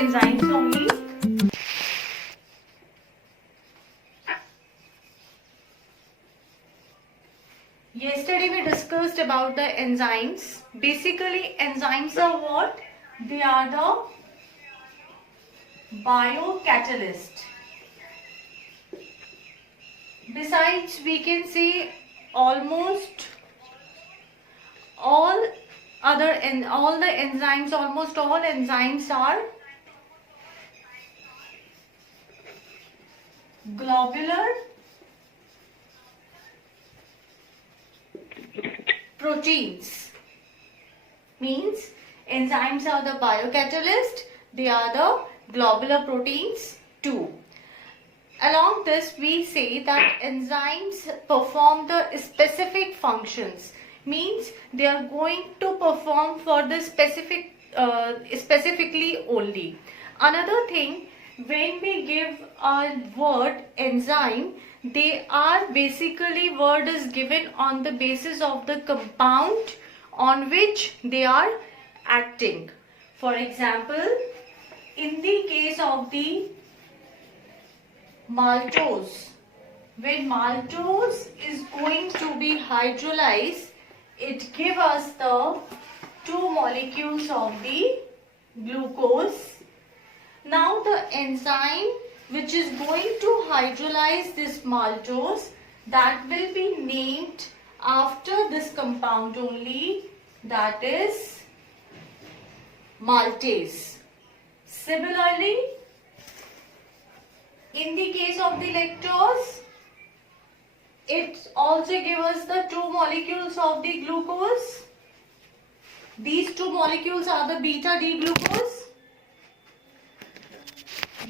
enzymes only. Yesterday we discussed about the enzymes. Basically, enzymes are what? They are the biocatalyst. Besides, we can say almost all enzymes are globular proteins. Means enzymes are the biocatalyst, they are the globular proteins too. Along this, we say that enzymes perform the specific functions. Means they are going to perform for the specifically only. Another thing, when we give a word enzyme, they are basically, word is given on the basis of the compound on which they are acting. For example, in the case of the maltose, when maltose is going to be hydrolyzed, it gives us the two molecules of the glucose. Now the enzyme which is going to hydrolyze this maltose, that will be named after this compound only, that is maltase. Similarly, in the case of the lactose, it also gives us the two molecules of the glucose. These two molecules are the beta-D glucose.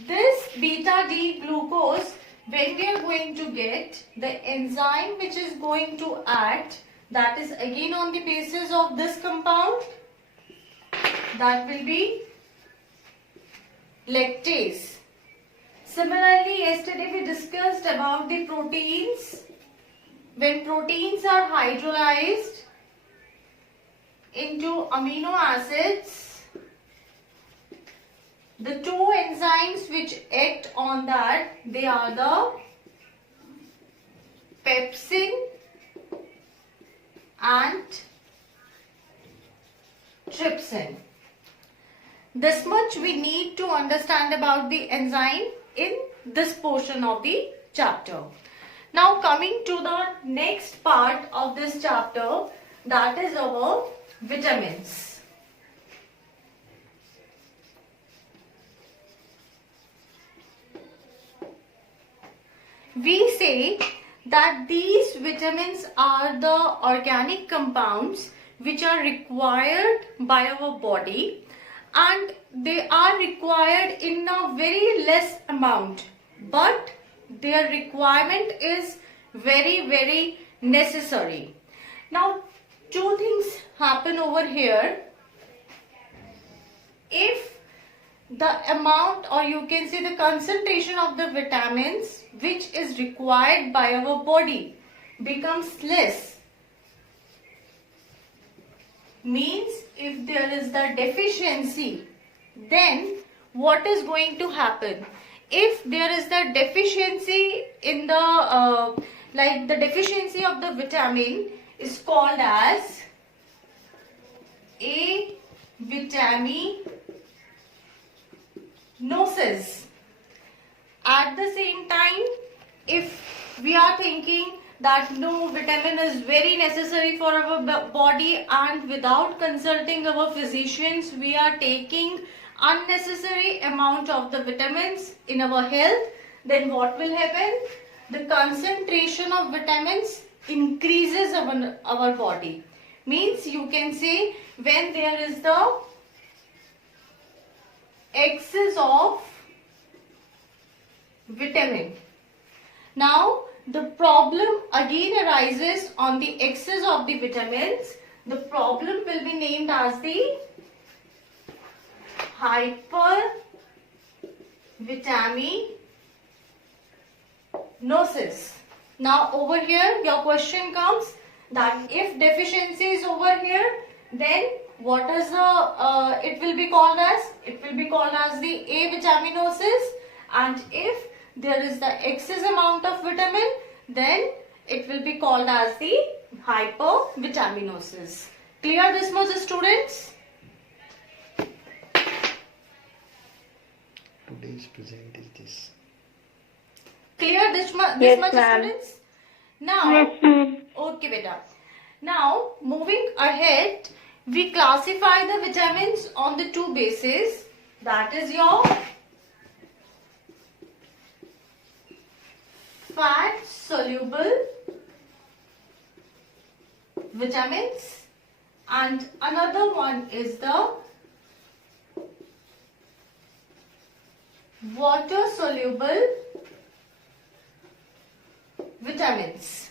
This beta-D glucose, when we are going to get the enzyme which is going to act, that is again on the basis of this compound, that will be lactase. Similarly, yesterday we discussed about the proteins. When proteins are hydrolyzed into amino acids, the two enzymes which act on that, they are the pepsin and trypsin. This much we need to understand about the enzyme in this portion of the chapter. Now coming to the next part of this chapter, that is our vitamins. We say that these vitamins are the organic compounds which are required by our body, and they are required in a very less amount, but their requirement is very necessary. Now two things happen over here. If the amount, or you can say the concentration of the vitamins which is required by our body becomes less, means if there is the deficiency, then what is going to happen? If there is the deficiency in the like the deficiency of the vitamin is called as avitaminosis. At the same time, if we are thinking that no, vitamin is very necessary for our body, and without consulting our physicians we are taking unnecessary amount of the vitamins in our health, then what will happen? The concentration of vitamins increases our body. Means you can say when there is the excess of vitamin. Now the problem again arises on the excess of the vitamins. The problem will be named as the hypervitaminosis. Now over here your question comes that if deficiency is over here, then what is the it will be called as? It will be called as the A vitaminosis, and if there is the excess amount of vitamin, then it will be called as the hypervitaminosis. Clear this much, students? Today's present is this. Clear this much, students? Now, okay, beta. Now, moving ahead, we classify the vitamins on the two bases. That is your fat soluble vitamins, and another one is the water soluble vitamins.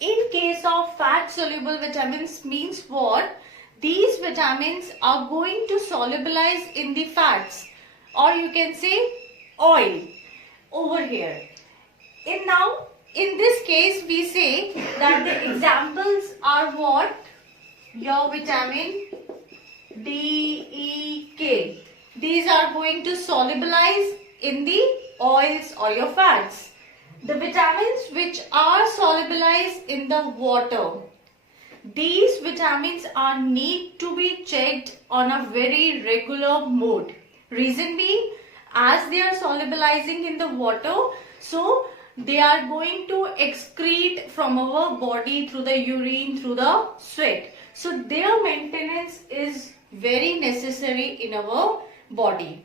In case of fat soluble vitamins means what? These vitamins are going to solubilize in the fats, or you can say oil over here. In this case we say that the examples are what? Your vitamin D, E, K. These are going to solubilize in the oils or your fats. The vitamins which are solubilized in the water, these vitamins are need to be checked on a very regular mode. Reason being, as they are solubilizing in the water, so they are going to excrete from our body through the urine, through the sweat. So their maintenance is very necessary in our body.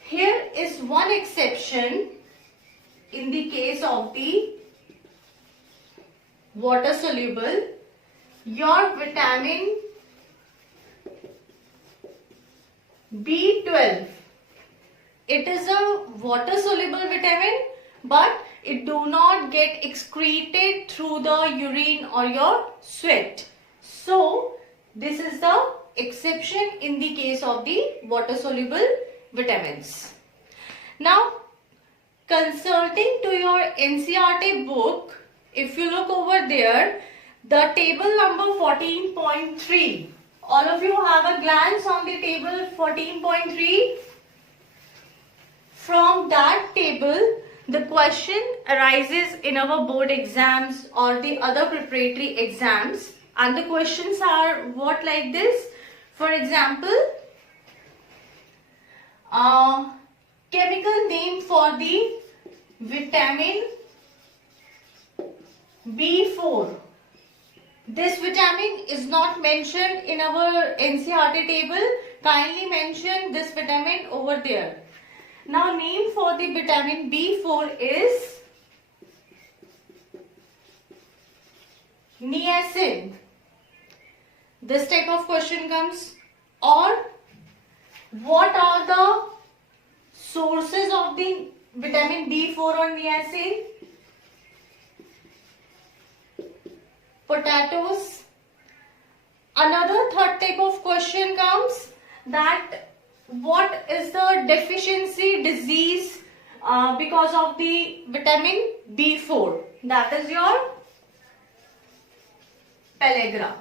Here is one exception in the case of the water soluble. Your vitamin B12, it is a water soluble vitamin, but it do not get excreted through the urine or your sweat. So this is the exception in the case of the water soluble vitamins. Now, consulting to your NCERT book, if you look over there, the table number 14.3, all of you have a glance on the table 14.3. From that table, the question arises in our board exams or the other preparatory exams, and the questions are what, like this. For example, chemical name for the vitamin B4. This vitamin is not mentioned in our NCERT table. Kindly mention this vitamin over there. Now, name for the vitamin B4 is niacin. This type of question comes. Or what are the sources of the vitamin B4 or niacin? Potatoes. Another third type of question comes, that what is the deficiency disease because of the vitamin B4? That is your pellagra.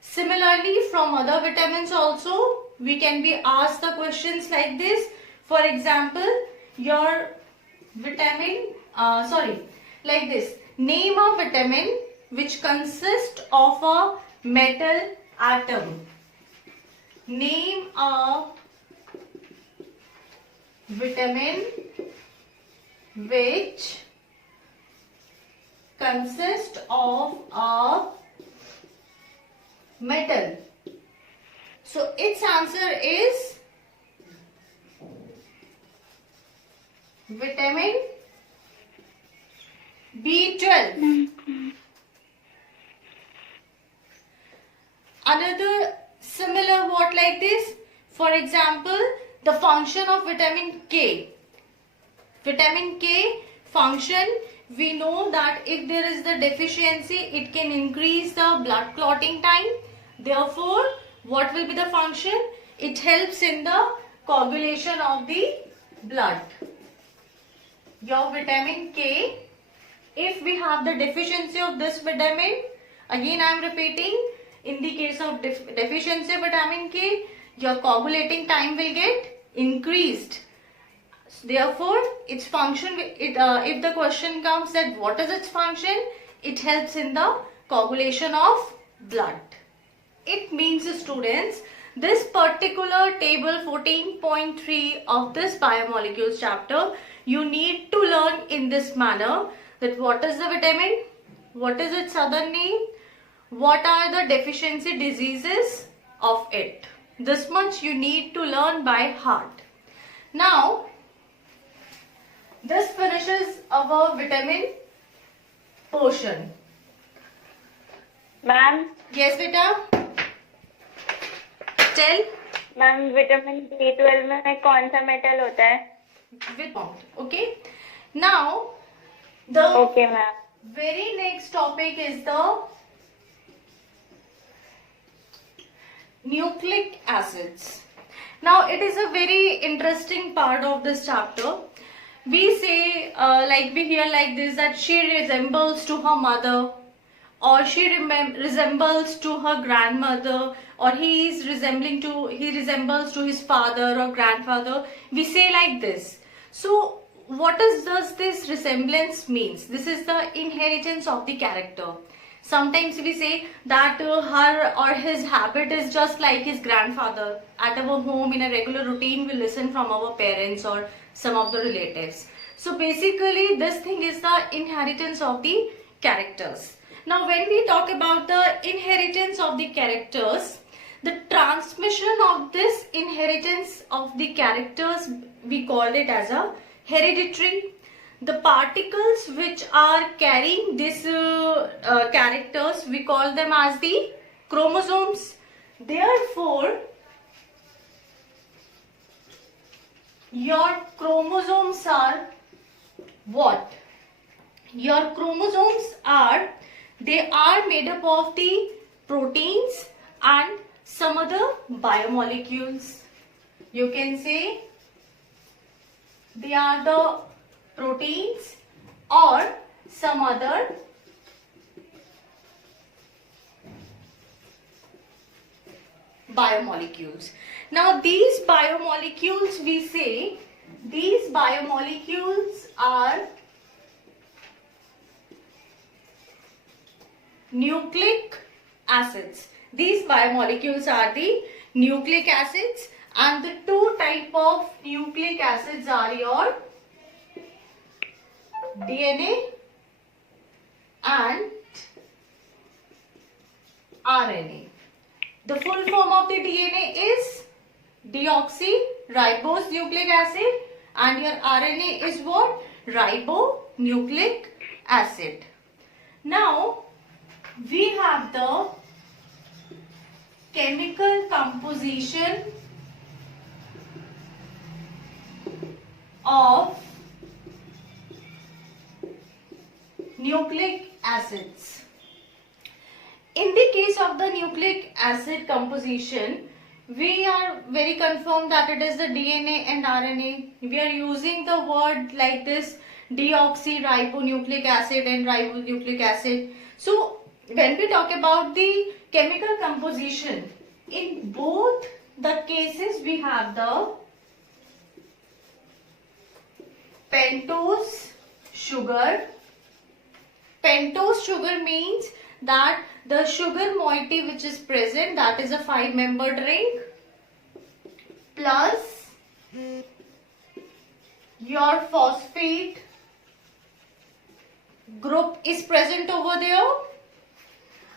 Similarly, from other vitamins also, we can be asked the questions like this. For example, your vitamin, like this. Name a vitamin which consists of a metal atom. Name a vitamin which consists of a metal. So its answer is vitamin B12. Another similar what like this. For example, the function of vitamin K. Vitamin K function, we know that if there is the deficiency, it can increase the blood clotting time. Therefore, what will be the function? It helps in the coagulation of the blood. Your vitamin K, if we have the deficiency of this vitamin, Again I am repeating, in the case of deficiency of vitamin K, your coagulating time will get increased. Therefore, its function, if the question comes that what is its function, it helps in the coagulation of blood. It means, students, this particular table 14.3 of this biomolecules chapter, you need to learn in this manner, that what is the vitamin, what is its other name, what are the deficiency diseases of it. This much you need to learn by heart. Now, this finishes our vitamin portion. Ma'am Yes, beta. Tell. Ma'am vitamin B12 में कौन सा metal होता है? With okay. Now, the okay ma'am. very next topic is the nucleic acids. Now, it is a very interesting part of this chapter. We say, like we hear like this, that she resembles to her mother, or she resembles to her grandmother, or he resembles to his father or grandfather. We say like this. So what does this resemblance means? This is the inheritance of the character. Sometimes we say that her or his habit is just like his grandfather. At our home, in a regular routine, we listen from our parents or some of the relatives. So basically, this thing is the inheritance of the characters. Now, when we talk about the inheritance of the characters, the transmission of this inheritance of the characters, we call it as a hereditary. The particles which are carrying these characters, we call them as the chromosomes. Therefore, your chromosomes are what? Your chromosomes are, they are made up of the proteins and some other biomolecules. You can say they are the proteins or some other biomolecules. Now these biomolecules, we say, these biomolecules are nucleic acids. These biomolecules are the nucleic acids, and the two type of nucleic acids are your DNA and RNA. The full form of the DNA is deoxyribose nucleic acid, and your RNA is what? Ribonucleic acid. Now, we have the chemical composition of nucleic acids. In the case of the nucleic acid composition, we are very confirmed that it is the DNA and RNA. We are using the word like this, deoxyribonucleic acid and ribonucleic acid. So, when we talk about the chemical composition, in both the cases we have the pentose sugar. Pentose sugar means that the sugar moiety which is present, that is a 5-membered ring, plus your phosphate group is present over there,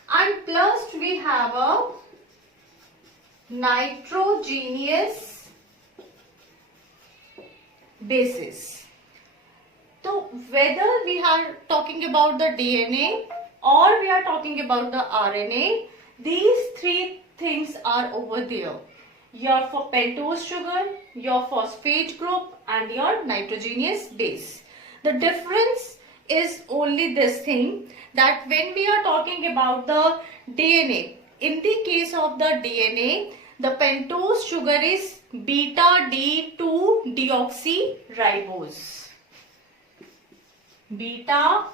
and plus we have a nitrogenous basis. So whether we are talking about the DNA or we are talking about the RNA, these three things are over there. Your pentose sugar, your phosphate group and your nitrogenous base. The difference is only this thing, that when we are talking about the DNA, in the case of the DNA, the pentose sugar is beta D2 deoxyribose. Beta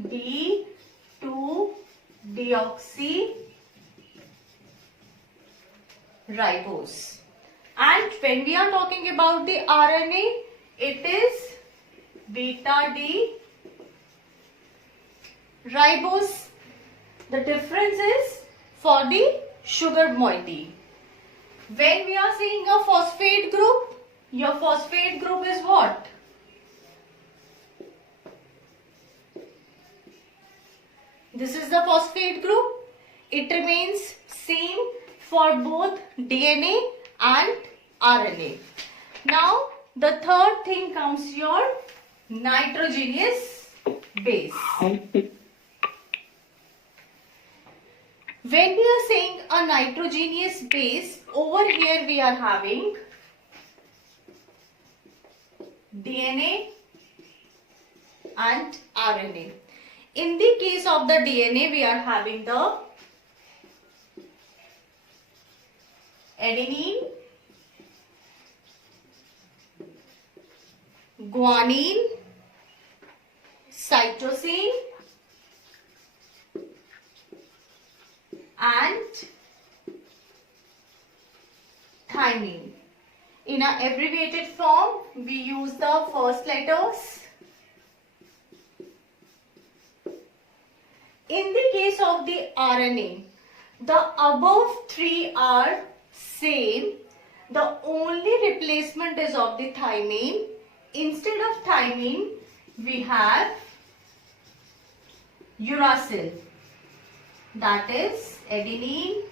D2 deoxyribose. And when we are talking about the RNA, it is beta D ribose. The difference is for the sugar moiety. When we are saying a phosphate group, your phosphate group is what? This is the phosphate group. It remains same for both DNA and RNA. Now the third thing comes your nitrogenous base. When we are saying a nitrogenous base, over here we are having DNA and RNA. In the case of the DNA, we are having the adenine, guanine, cytosine, and thymine. In an abbreviated form, we use the first letters. In the case of the RNA, the above three are same. The only replacement is of the thymine. Instead of thymine, we have uracil. That is adenine,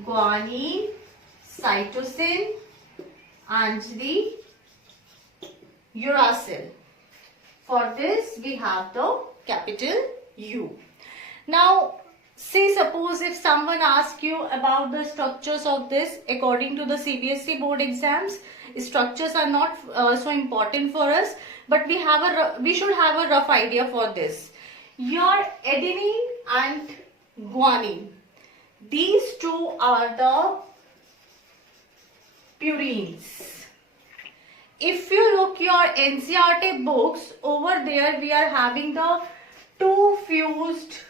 guanine, cytosine and the uracil. For this we have the capital U. Now say suppose if someone asks you about the structures of this, according to the CBSE board exams, structures are not so important for us, but we should have a rough idea for this. Your adenine and guanine, these two are the purines. If you look your NCERT books, over there we are having the two fused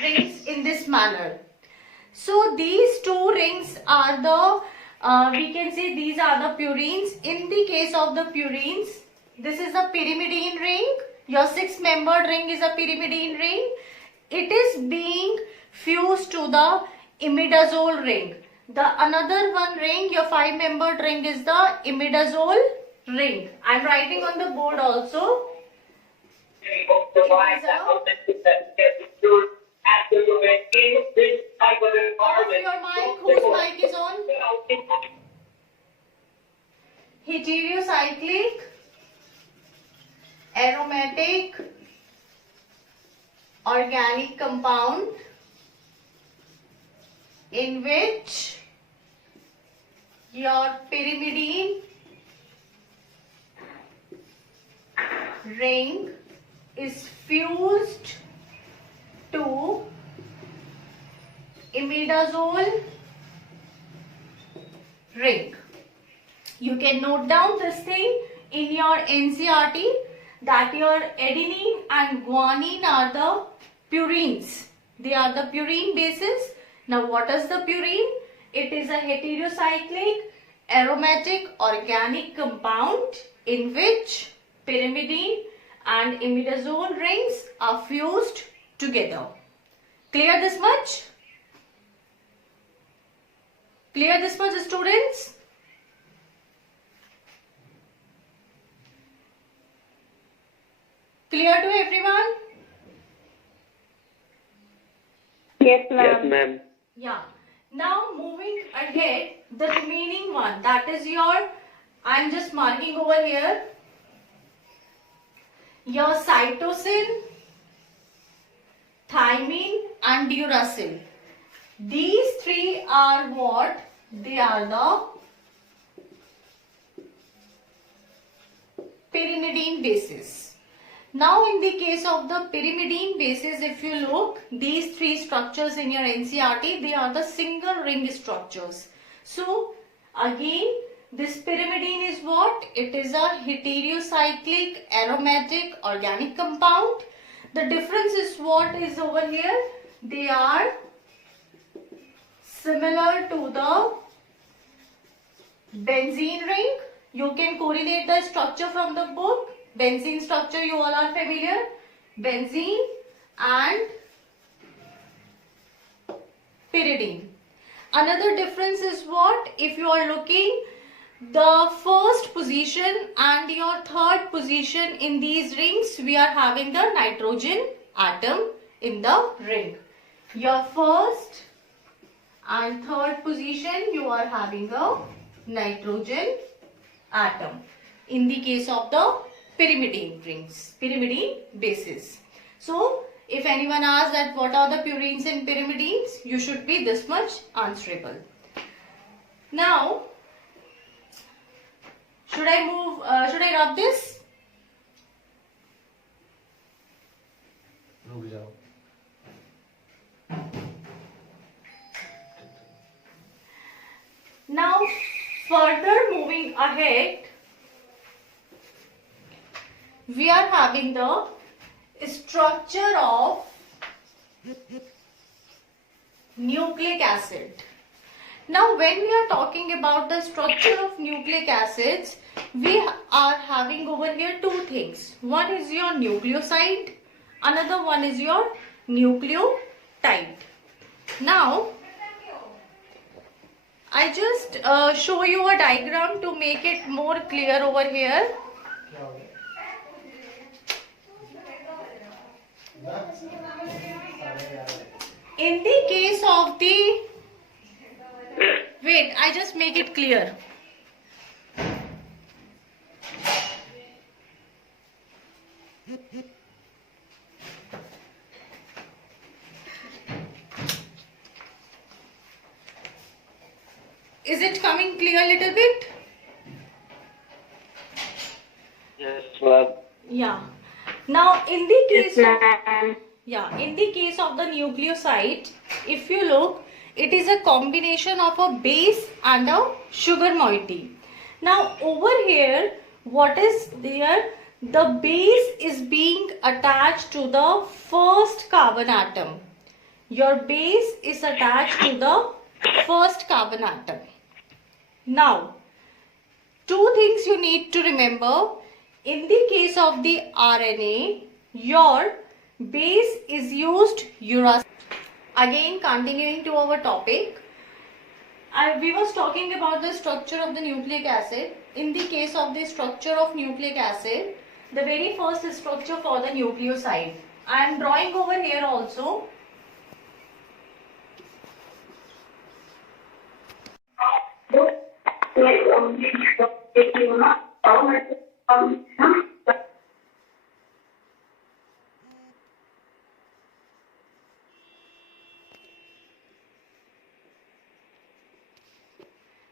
rings in this manner. So these two rings are the we can say these are the purines. In the case of the purines, this is a pyrimidine ring. Your 6-membered ring is a pyrimidine ring. It is being fused to the imidazole ring. The another one ring, your 5-membered ring, is the imidazole ring. I am writing on the board also. Off your mic. Whose mic is on? Heterocyclic, aromatic, organic compound in which your pyrimidine ring is fused to imidazole ring. You can note down this thing in your NCERT that your adenine and guanine are the purines. They are the purine bases. Now what is the purine? It is a heterocyclic aromatic organic compound in which pyrimidine and imidazole rings are fused together. Clear this much? Clear this much, students? Clear to everyone? Yes, ma'am. Yes, ma'am. Yeah. Now moving ahead, the remaining one, that is your, I am just marking over here, your cytosine, thymine and uracil. These three are what? They are the pyrimidine bases. Now in the case of the pyrimidine bases, if you look, these three structures in your NCERT, they are the single ring structures. So again, This pyrimidine is what? It is a heterocyclic aromatic organic compound. The difference is what is over here? They are similar to the benzene ring. You can correlate the structure from the book. Benzene structure you all are familiar. Benzene and pyridine. Another difference is what? If you are looking the first position and your third position in these rings, we are having the nitrogen atom in the ring. Your first and third position, you are having a nitrogen atom in the case of the pyrimidine rings, pyrimidine bases. So, if anyone asks that what are the purines and pyrimidines, you should be this much answerable. Now, should I rub this? रुक जाओ. Now, further moving ahead, we are having the structure of nucleic acid. Now, when we are talking about the structure of nucleic acids, we are having over here two things. One is your nucleoside, another one is your nucleotide. Now, I just show you a diagram to make it more clear over here. In the case of the, wait, I just make it clear. Is it coming clear a little bit? Yes, ma'am. Yeah. Now, in the Yes, case of ma'am. in the case of the nucleoside, if you look, it is a combination of a base and a sugar moiety. Now, over here, what is there? The base is being attached to the first carbon atom. Your base is attached to the first carbon atom. Now, two things you need to remember. In the case of the RNA, your base is used uracil. Again, continuing to our topic, we was talking about the structure of the nucleic acid. In the case of the structure of nucleic acid, the very first structure for the nucleoside. I am drawing over here also.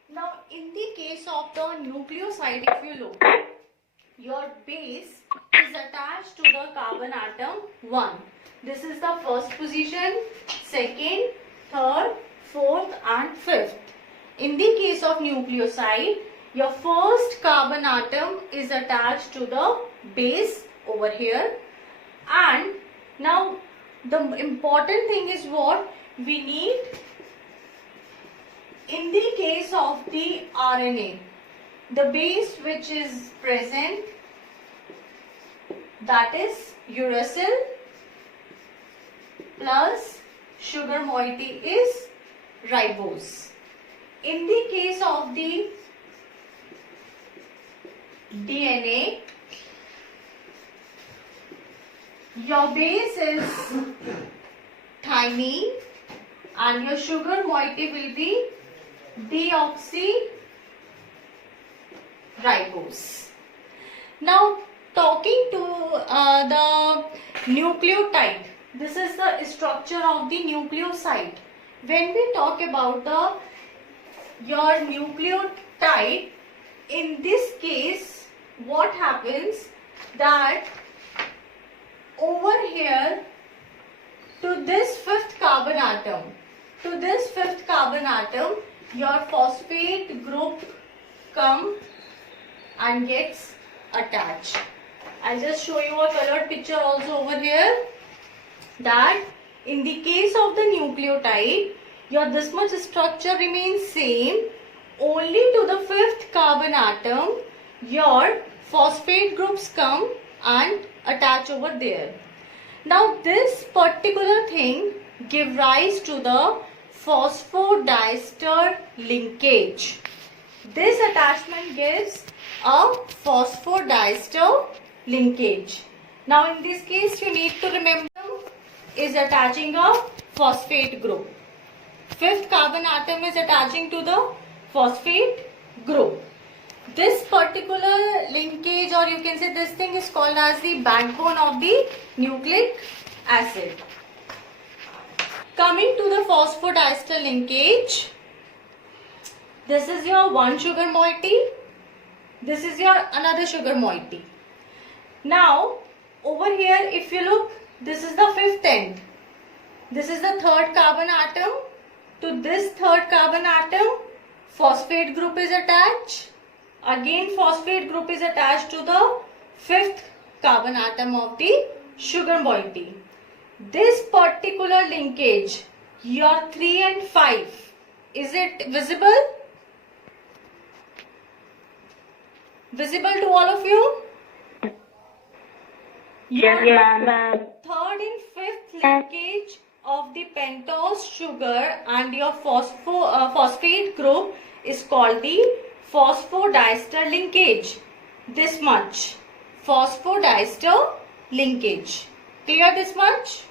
Now, in the case of the nucleoside, if you look, your base is attached to the carbon atom 1. This is the first position, second, third, fourth and fifth. In the case of nucleoside, your first carbon atom is attached to the base over here. And now the important thing is what we need. In the case of the RNA, the base which is present, that is uracil plus sugar moiety is ribose. In the case of the DNA, your base is thymine and your sugar moiety will be deoxyribose. Now, talking to the nucleotide, this is the structure of the nucleoside. When we talk about your nucleotide, in this case, what happens that over here to this fifth carbon atom, your phosphate group come and gets attached. I'll just show you a colored picture also over here, that in the case of the nucleotide, your this much structure remains same, only to the 5th carbon atom your phosphate groups come and attach over there. Now this particular thing give rise to the phosphodiester linkage. This attachment gives a phosphodiester linkage. Now in this case you need to remember is attaching a phosphate group. 5th carbon atom is attaching to the phosphate group. This particular linkage, or you can say this thing, is called as the backbone of the nucleic acid. Coming to the phosphodiester linkage, this is your one sugar moiety, this is your another sugar moiety. Now over here if you look, this is the 5th end, this is the 3rd carbon atom. To this 3rd carbon atom phosphate group is attached. Again phosphate group is attached to the 5th carbon atom of the sugar moiety. This particular linkage, your 3 and 5, is it visible? Visible to all of you? Yes, ma'am. 3rd and 5th linkage of the pentose sugar and your phosphate group is called the phosphodiester linkage. This much. Phosphodiester linkage. Clear this much?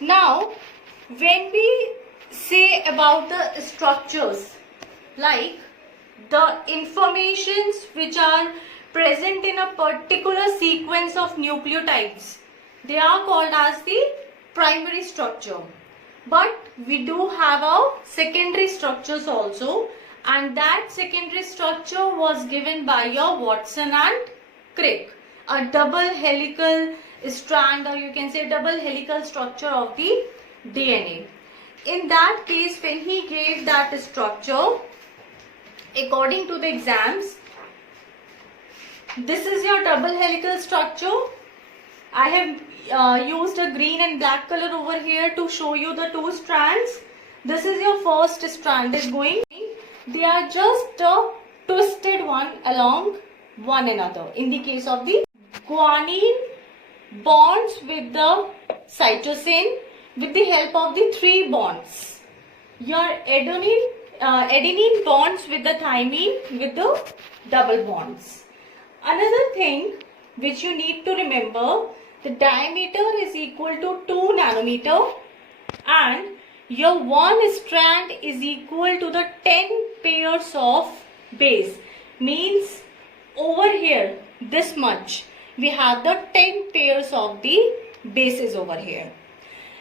Now, when we say about the structures, like the informations which are present in a particular sequence of nucleotides, they are called as the primary structure. But we do have a secondary structures also, and that secondary structure was given by your Watson and Crick, a double helical strand, or you can say double helical structure of the DNA. In that case, when he gave that structure, according to the exams, this is your double helical structure. I have used a green and black color over here to show you the 2 strands. This is your first strand is going. They are just twisted one along one another. In the case of the guanine bonds with the cytosine with the help of the 3 bonds. Your adenine bonds with the thymine with the double bonds. Another thing which you need to remember, the diameter is equal to 2 nanometer and your one strand is equal to the 10 pairs of base. Means over here this much we have the 10 pairs of the bases over here.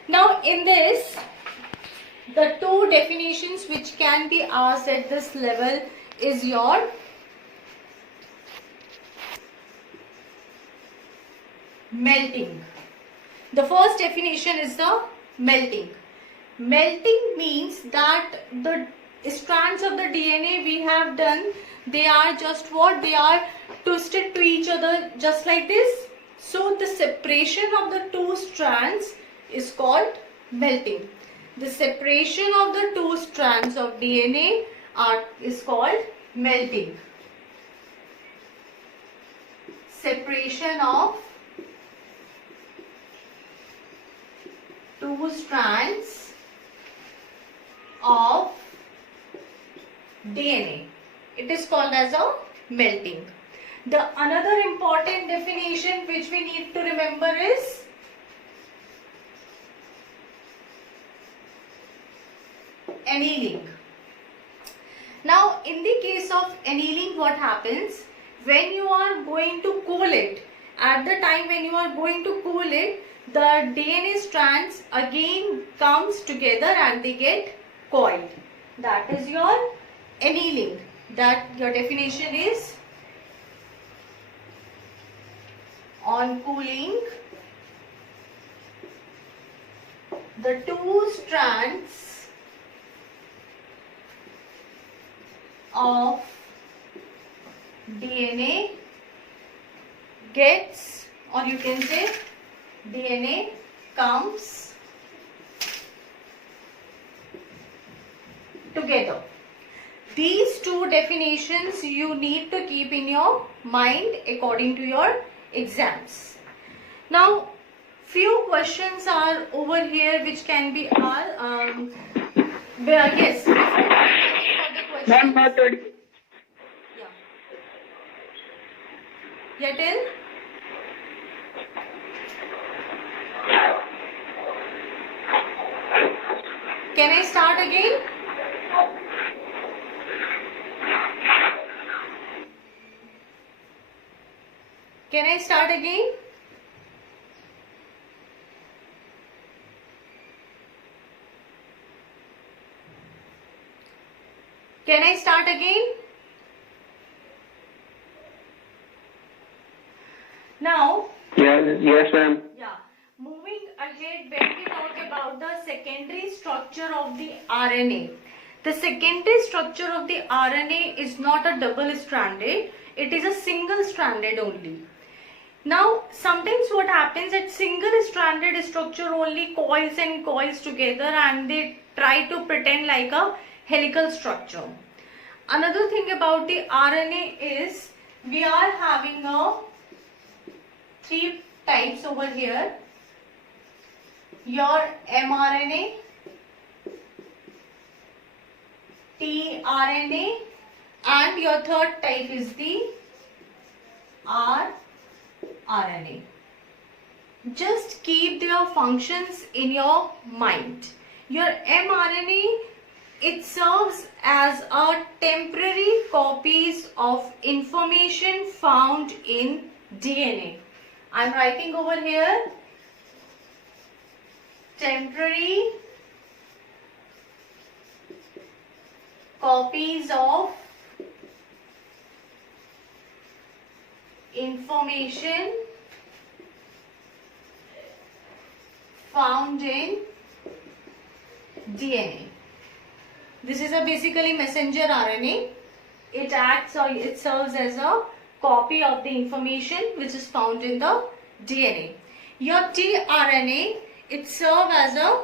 Now in this, the 2 definitions which can be asked at this level is your melting. The first definition is the melting. Melting means that the strands of the DNA we have done, they are just what? They are twisted to each other just like this. So the separation of the 2 strands is called melting. The separation of the 2 strands of DNA is called melting. Separation of 2 strands of DNA. It is called as a melting. The another important definition which we need to remember is annealing. Now in the case of annealing, what happens when you are going to cool it? At the time when you are going to cool it, the DNA strands again comes together and they get coiled. That is your annealing. That your definition is on cooling, the 2 strands of DNA gets, or you can say DNA comes together. These two definitions you need to keep in your mind according to your exams. Now, few questions are over here which can be asked. Yes, before the Ma'am, questions. Yeah. Yeah, tell. Can I start again? Can I start again? Can I start again? Now, yes, ma'am. yeah, moving ahead, when we talk about the secondary structure of the RNA. The secondary structure of the RNA is not a double-stranded, it is a single-stranded only. Now, sometimes what happens that single-stranded structure only coils and coils together and they try to pretend like a helical structure. Another thing about the RNA is we are having three types over here. Your mRNA, tRNA, and your third type is the rRNA. Just keep their functions in your mind. Your mRNA, it serves as a temporary copies of information found in DNA. I'm writing over here temporary copies of information found in DNA. This is a basically messenger RNA. It acts or it serves as a copy of the information which is found in the DNA. Your tRNA, it serves as a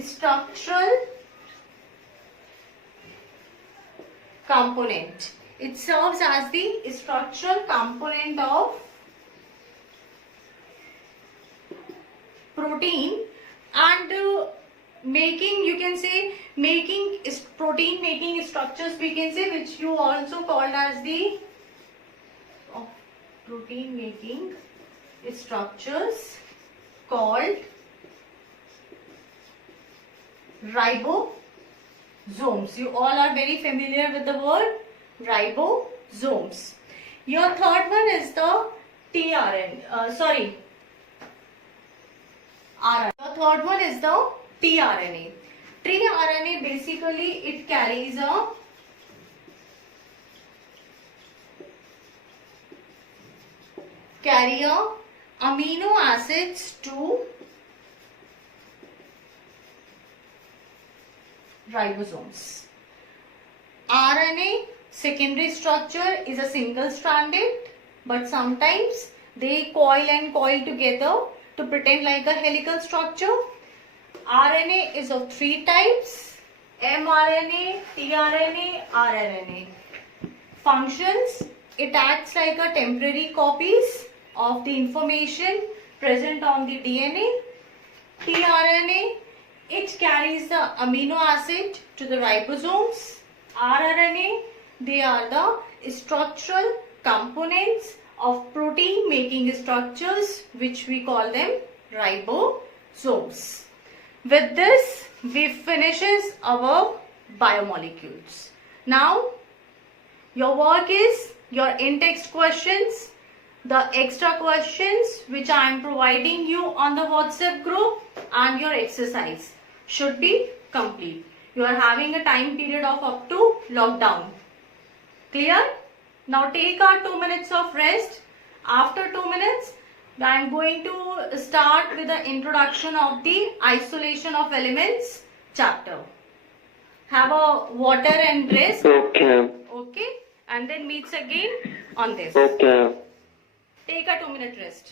structural component. It serves as the structural component of protein and making, you can say, making protein making structures, we can say, which you also called as the protein making structures called ribosomes. You all are very familiar with the word ribosomes. Your third one is the tRNA. RNA. The third one is the tRNA. tRNA basically it carries a amino acids to ribosomes. RNA secondary structure is a single stranded, but sometimes they coil and coil together to pretend like a helical structure. RNA is of three types: mRNA, tRNA, rRNA. Functions: it acts like a temporary copies of the information present on the DNA. tRNA, it carries the amino acid to the ribosomes. rRNA, they are the structural components of protein making structures which we call them ribosomes. With this, we finishes our biomolecules. Now, your work is your in-text questions, the extra questions which I am providing you on the WhatsApp group, and your exercise should be complete. You are having a time period of up to lockdown. Clear? Now take our 2 minutes of rest. After 2 minutes, I'm going to start with the introduction of the isolation of elements chapter. Have a water and rest. Okay. Okay. And then meets again on this. Okay. Take a 2-minute rest.